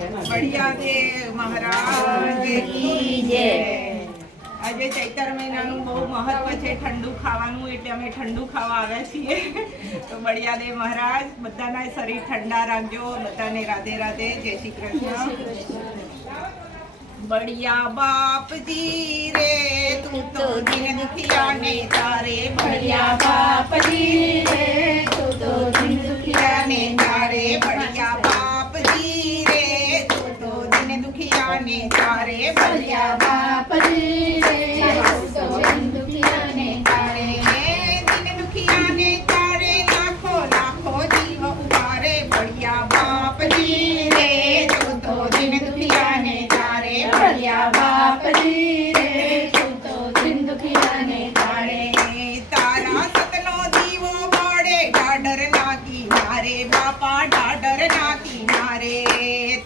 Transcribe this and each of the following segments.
बढ़िया देव महाराज की जय। આજે ચૈતર મહિનાનું બહુ મહત્વ છે ઠંડુ ખાવાનું, એટલે અમે ઠંડુ ખાવા આવ્યા છીએ. તો બળિયા દેવ મહારાજ બધાના શરીર ઠંડા રાખજો. બધાને રાધે રાધે, જય શ્રી કૃષ્ણ. બળિયા બાપજી રે તું તો દિન દુખિયા ને તારે, બળિયા બાપજી રે તું તો દિન દુખિયા ને તારે, બળિયા બાપજી રે તું તો દિન દુખિયા ને તારે, બળિયા બાપજી રે તું તો દિન દુખિયા ને તારે, દિન દુખિયા ને તારે લાખો લાખો જીવ ઉભારે, બળિયા બાપજી રે તું તો દિન દુખિયા ને તારે, બળિયા બાપજી રે તું તો દિન દુખિયા ને તારે, તારા સતનો દીવો બાળે ડાડર ના કિનારે, બાપા ડાડર ના કિનારે,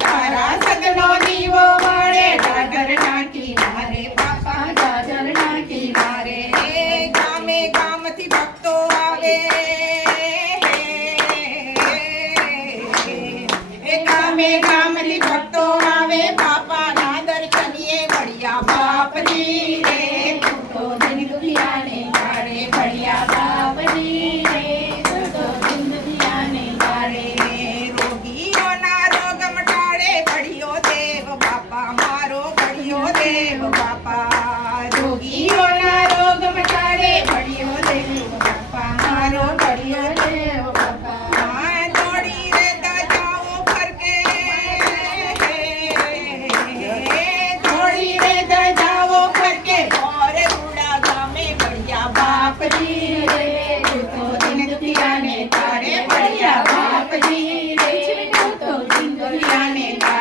તારા સતનો દીવો બાળે ડાડર ના કિનારે, બાપા ડાડર ના કિનારે, ગામે ગામથી ભક્તો આવે, ગામે ગામથી ભક્તો આવે, બાપા ના દર્શનીએ, બળિયા બાપજી રે તું તો દિન દુખિયા ને તારે, બળિયા બાપજી રે તું તો દિન દુખિયા ને તારે, રોગીઓના રોગ મટાડે બળિયો દેવ બાપા મારો, બળિયો દેવ બાપા, રોગીઓના રોગ મટાડે બળિયો દેવ બાપા મારો, બળિયો દેવ બાપા, દોડી રહેતા જાઓ ફરકે, દોડી રહેતા જાઓ ફરકે, ઓર ગુડા ગામે બળિયા બાપજી રે તું તો દિન દુખિયા ને તારે, બળિયા બાપજી રે તું તો દિન દુખિયા ને તારે.